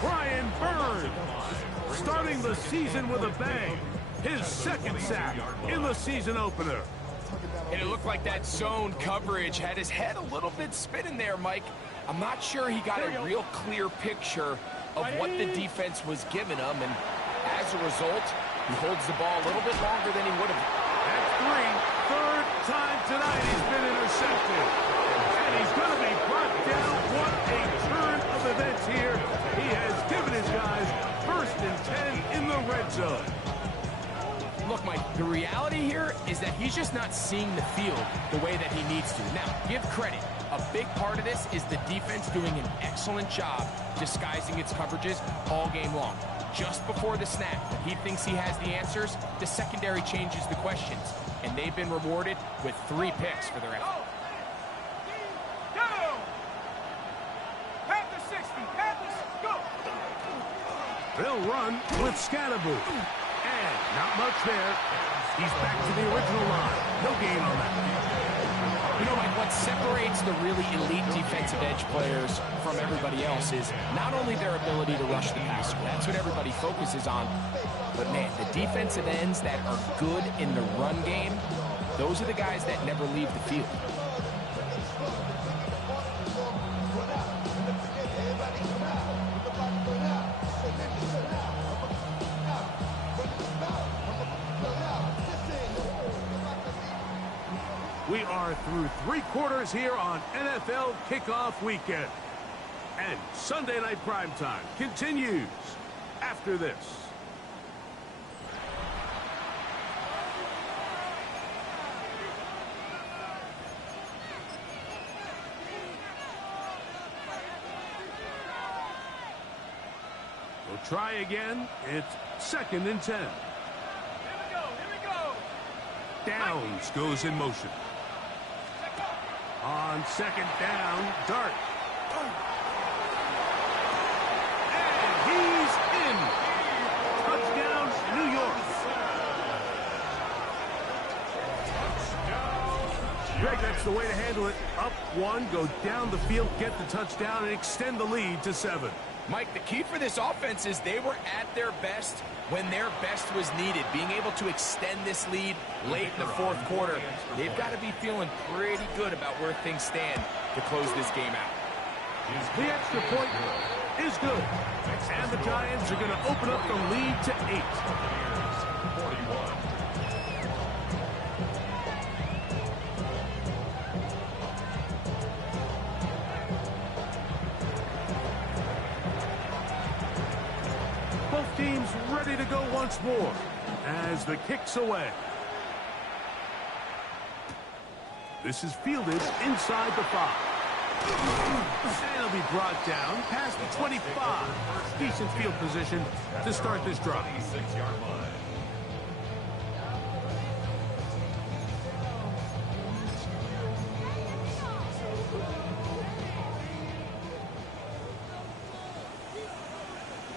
Brian Burns starting the season with a bang. His 2nd sack in the season opener. And it looked like that zone coverage had his head a little bit spinning there, Mike. I'm not sure he got a real clear picture of what the defense was giving him, and as a result, he holds the ball a little bit longer than he would have. That's 3. Third time tonight he's been intercepted. And he's going to be brought down. What a turn of events here. He has given his guys 1st and 10 in the red zone. Look, Mike, the reality here is that he's just not seeing the field the way that he needs to. Now, give credit. A big part of this is the defense doing an excellent job disguising its coverages all game long. Just before the snap, when he thinks he has the answers, the secondary changes the questions, and they've been rewarded with 3 picks for their effort. Go! Panthers 60, Panthers, go! They'll run with Scatterboo. And not much there. He's back to the original line. No gain on that. You know, Mike, what separates the really elite defensive edge players from everybody else is not only their ability to rush the passer. That's what everybody focuses on. But, man, the defensive ends that are good in the run game, those are the guys that never leave the field. We are through 3 quarters here on NFL Kickoff Weekend. And Sunday Night Primetime continues after this. We'll try again. It's 2nd and 10. Here we go. Downs goes in motion. On 2nd down, Dart. And he's in. Touchdown, New York. Greg, that's the way to handle it. Up 1, go down the field, get the touchdown, and extend the lead to 7. Mike, the key for this offense is they were at their best when their best was needed. Being able to extend this lead late in the 4th quarter, they've got to be feeling pretty good about where things stand to close this game out. The extra point is good. And the Giants are going to open up the lead to 8. Both teams ready to go once more as the kick's away. This is fielded inside the 5. And it'll be brought down past the 25. Decent field position to start this drive. 6-yard line.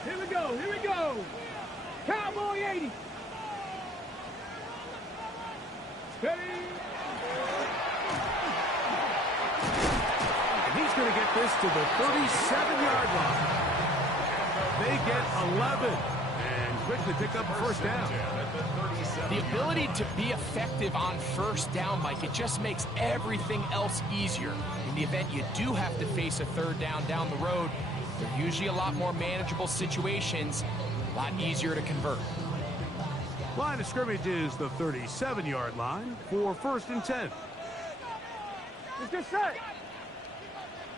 Here we go. Cowboy 80. Steady. And he's going to get this to the 37-yard line. They get 11 and quickly pick up a 1st down. The ability to be effective on 1st down, Mike, it just makes everything else easier. In the event you do have to face a 3rd down the road, They're usually a lot more manageable situations, a lot easier to convert. Line of scrimmage is the 37-yard line for 1st and 10. Let's get set.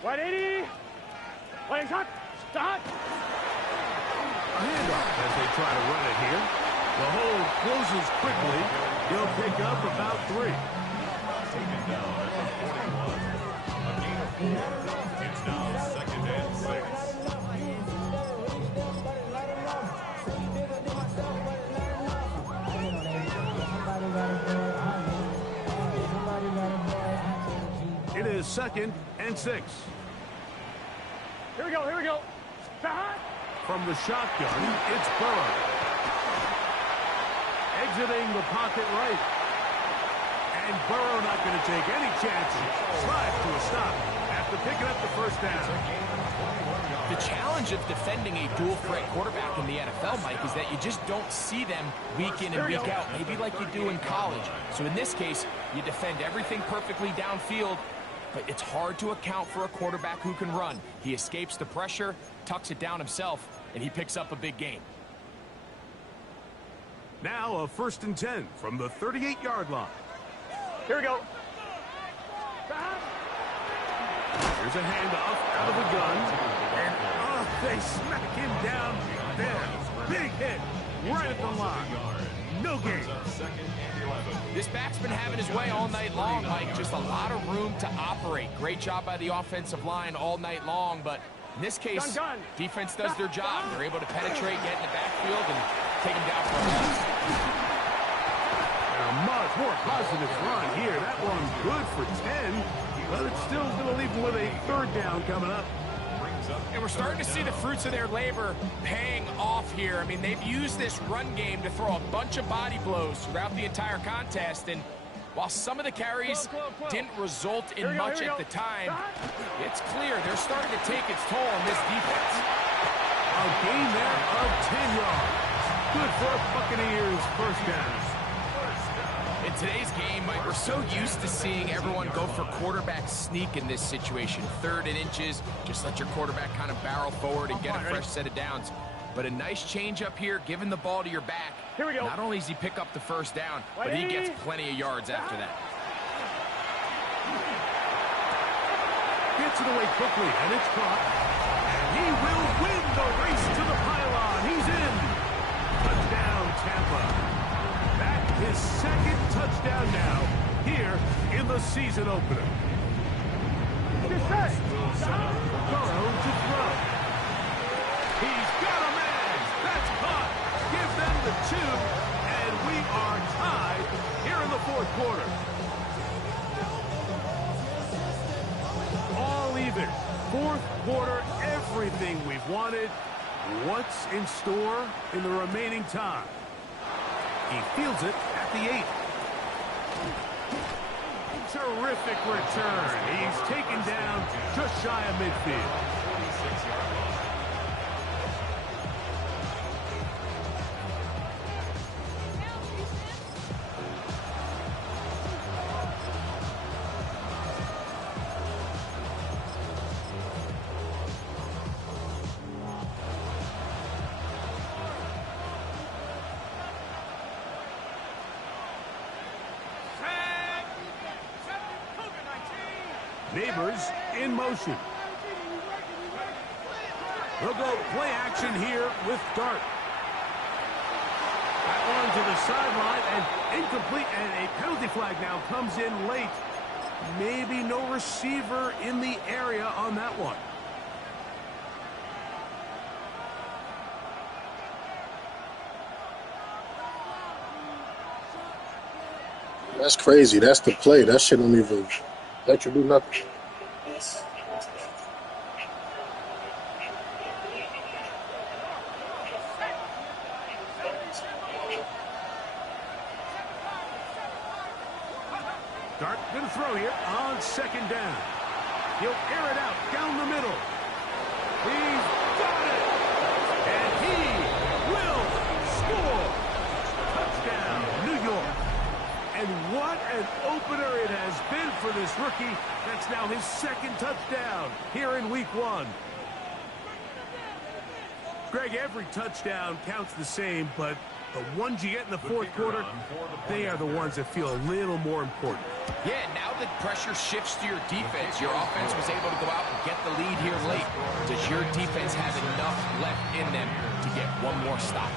180. Wait, hot. Start. A handoff as they try to run it here. The hole closes quickly. He'll pick up about 3. Taken down at the 41. A gain of 4. It's now 2nd and 6. It is 2nd and 6. Here we go. Here we go. Start. From the shotgun, it's Burrow. Exiting the pocket right. And Burrow not going to take any chances. Slides to a stop after picking up the 1st down. The challenge of defending a dual-threat quarterback in the NFL, Mike, is that you just don't see them week in and week out, maybe like you do in college. So in this case, you defend everything perfectly downfield, but it's hard to account for a quarterback who can run. He escapes the pressure, tucks it down himself, and he picks up a big gain. Now a 1st and 10 from the 38-yard line. Here we go. Here's a handoff out of the gun. And they smack him down there. Big hit right at the line. No gain. This back's been having his way all night long, Mike. Just a lot of room to operate. Great job by the offensive line all night long, but in this case, defense does their job. They're able to penetrate, get in the backfield, and take him down for a loss. A much more positive run here. That one good for 10, but it's still going to leave him with a 3rd down coming up. And we're starting to see the fruits of their labor paying off here. I mean, they've used this run game to throw a bunch of body blows throughout the entire contest. And while some of the carries didn't result in much at the time, it's clear they're starting to take its toll on this defense. A gain there of 10 yards. Good for a Buccaneers 1st down. In today's game, Mike, we're so used to seeing everyone go for quarterback sneak in this situation. 3rd and inches, just let your quarterback kind of barrel forward and get a fresh set of downs. But a nice change up here, giving the ball to your back. Here we go. Not only does he pick up the 1st down, but he gets plenty of yards after that. Gets it away quickly, and it's caught. And he will win the race to the pylon. He's in. Touchdown, Tampa. His 2nd touchdown now here in the season opener. Get set. Burrow to throw. He's got a man. That's caught. Give them the 2, and we are tied here in the 4th quarter. All even. 4th quarter, everything we've wanted. What's in store in the remaining time? He fields it at the 8. Terrific return. He's taken down just shy of midfield. 46-yard line. Neighbors in motion. They'll go play action here with Dart. That one to the sideline and incomplete, and a penalty flag now comes in late. Maybe no receiver in the area on that one. That's crazy. That's the play. That shit don't even let you do nothing. Dart going to throw here on 2nd down. He'll air it out down the middle. He's got it. And he will score. Touchdown, New York. And what an opener it has been for this rookie. That's now his 2nd touchdown here in week 1. Greg, every touchdown counts the same, but the ones you get in the fourth quarter, they are the ones that feel a little more important. Yeah, now that pressure shifts to your defense, your offense was able to go out and get the lead here late. Does your defense have enough left in them to get one more stop?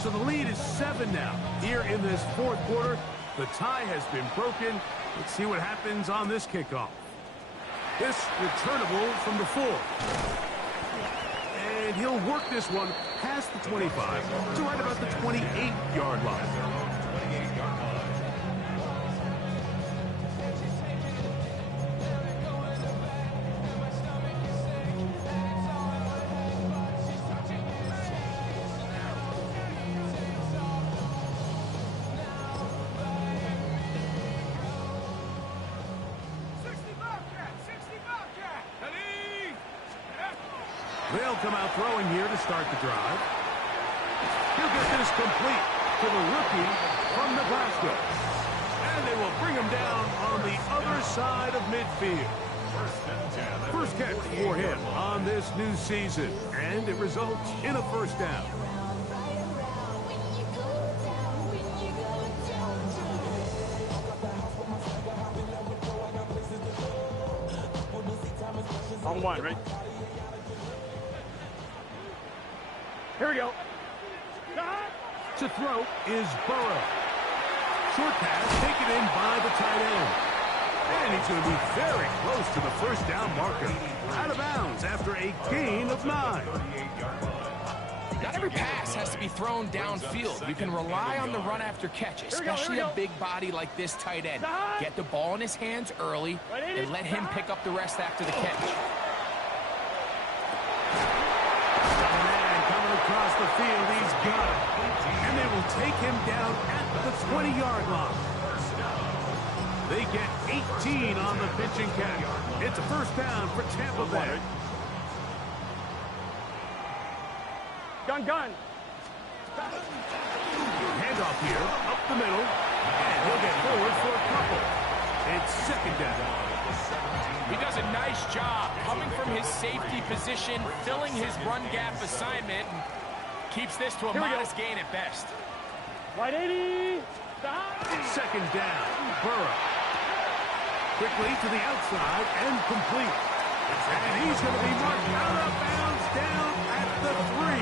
So the lead is 7 now. Here in this fourth quarter, the tie has been broken. Let's see what happens on this kickoff. This returnable from the 4. And he'll work this one past the 25 to right about the 28-yard line. They'll come out throwing here to start the drive. He'll get this complete to the rookie from Nebraska. And they will bring him down on the other side of midfield. First catch for him on this new season. And it results in a first down. On one, right? Here we go. To throw is Burrow. Short pass taken in by the tight end. And he's going to be very close to the first down marker. Out of bounds after a gain of 9. Not every pass has to be thrown downfield. You can rely on the run after catch, especially a big body like this tight end. Get the ball in his hands early and let him pick up the rest after the catch. Across the field, he's got it. And they will take him down at the 20-yard line. They get 18 on the pitching catch. It's a first down for Tampa Bay. Gun. Handoff here, up the middle. And he'll get forward for a couple. It's second down. He does a nice job coming from his safety position, filling his run gap assignment, and keeps this to a modest gain at best. Right 80. Second down, Burrow. Quickly to the outside and complete. And he's going to be marked out of bounds down at the 3.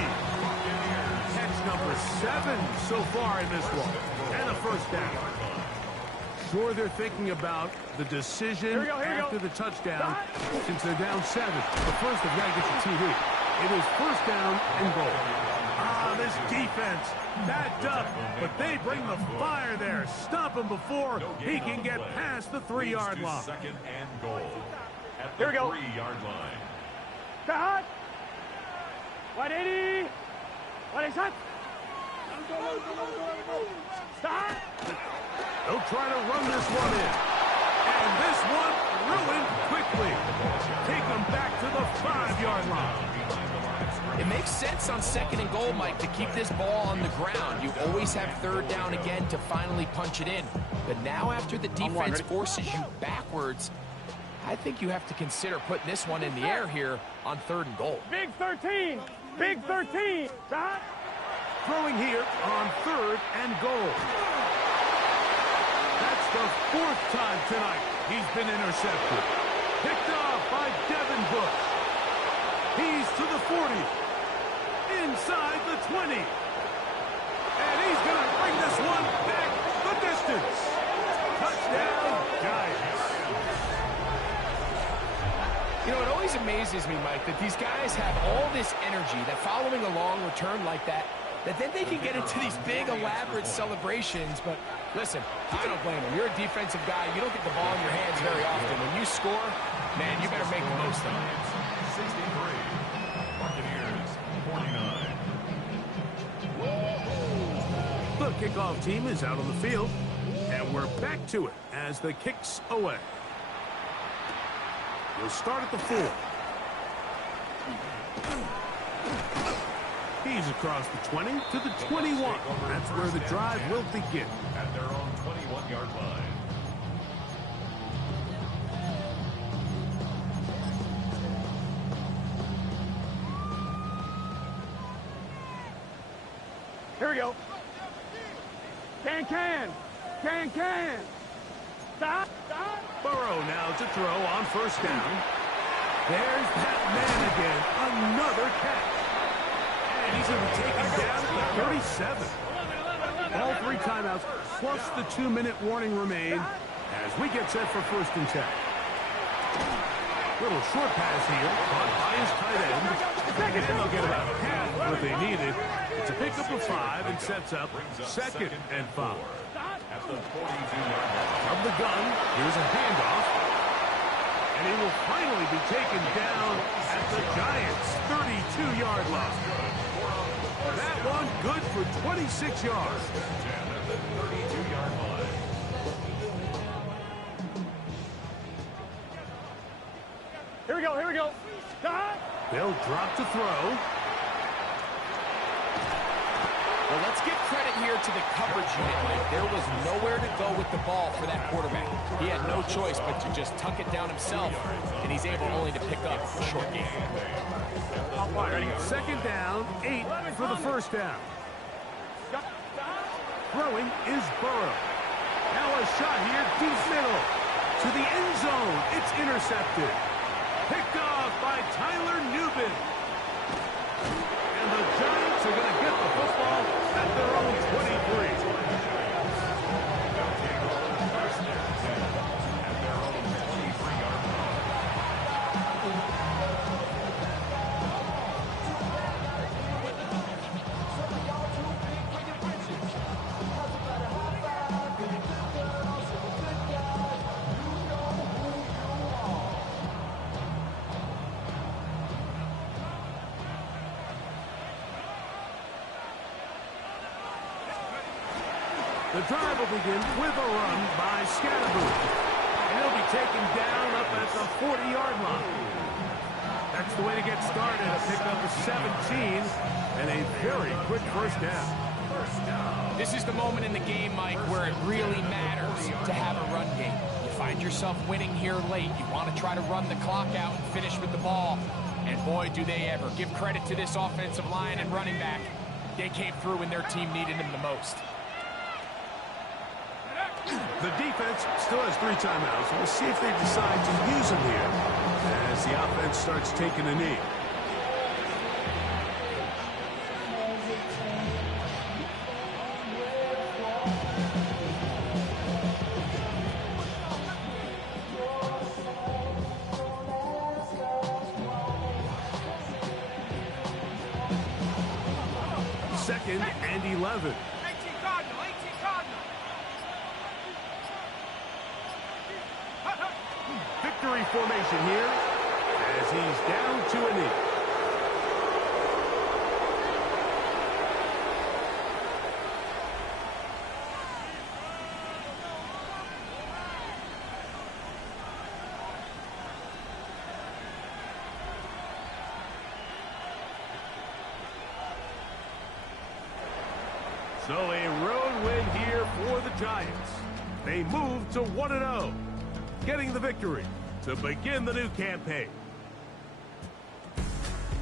Catch number 7 so far in this one. And a first down. Sure, they're thinking about the decision after the touchdown since they're down 7. But first, they've got to get the 2 here. It is first down and goal. This defense backed up, but they bring the fire there. Stop him before he can get past the 3-yard line. Second and goal at Here the we go. 3-yard line. Cut. 180. 180. Stop. They'll try to run this one in. And this one ruined quickly. Take them back to the 5-yard line. It makes sense on second and goal, Mike, to keep this ball on the ground. You always have third down again to finally punch it in. But now after the defense forces you backwards, I think you have to consider putting this one in the air here on third and goal. Big 13. Big 13. Stop. Throwing here on third and goal. That's the 4th time tonight he's been intercepted. Picked off by Devin Bush. He's to the 40. Inside the 20. And he's going to bring this one back the distance. Touchdown, Giants. You know, it always amazes me, Mike, that these guys have all this energy, that following a long return like that then they can get into these big, elaborate celebrations. But listen, I don't blame them. You're a defensive guy. You don't get the ball in your hands very often. When you score, man, you better make the most of it. 63. Buccaneers, 49. The kickoff team is out on the field, and we're back to it as the kick's away. We'll start at the 4. He's across the 20 to the 21. That's where the drive will begin. At their own 21-yard line. Here we go. Can. Stop. Burrow now to throw on first down. There's that man again. Another catch. And he's going to be taken down to 37. All 3 timeouts plus the 2-minute warning remain as we get set for 1st and 10. Little short pass here, caught by his tight end. And they'll get about half what they needed. It's a pickup of 5 and sets up 2nd and 5. At the 42-yard line. From the gun, here's a handoff. And he will finally be taken down at the Giants' 32-yard line. That one good for 26 yards. At the 32-yard line. Here we go. Stop. They'll drop to throw. Well, let's give credit here to the coverage unit, Mike. There was nowhere to go with the ball for that quarterback. He had no choice but to just tuck it down himself, and he's able only to pick up a short gain. 2nd down, 8 for the 1st down. Throwing is Burrow. Now a shot here, deep middle. To the end zone, it's intercepted. Picked off by Tyler Newbin. And the Giants are going to get the football at their own 23. The drive will begin with a run by Scatterboo. And he'll be taken down up at the 40-yard line. That's the way to get started. A pickup of 17 and a very quick 1st down. This is the moment in the game, Mike, where it really matters to have a run game. You find yourself winning here late. You want to try to run the clock out and finish with the ball. And boy, do they ever. Give credit to this offensive line and running back. They came through when their team needed them the most. The defense still has 3 timeouts. We'll see if they decide to use them here as the offense starts taking a knee. Second and 11. Victory formation here as he's down to a knee. So a road win here for the Giants. They move to 1-0, getting the victory to begin the new campaign.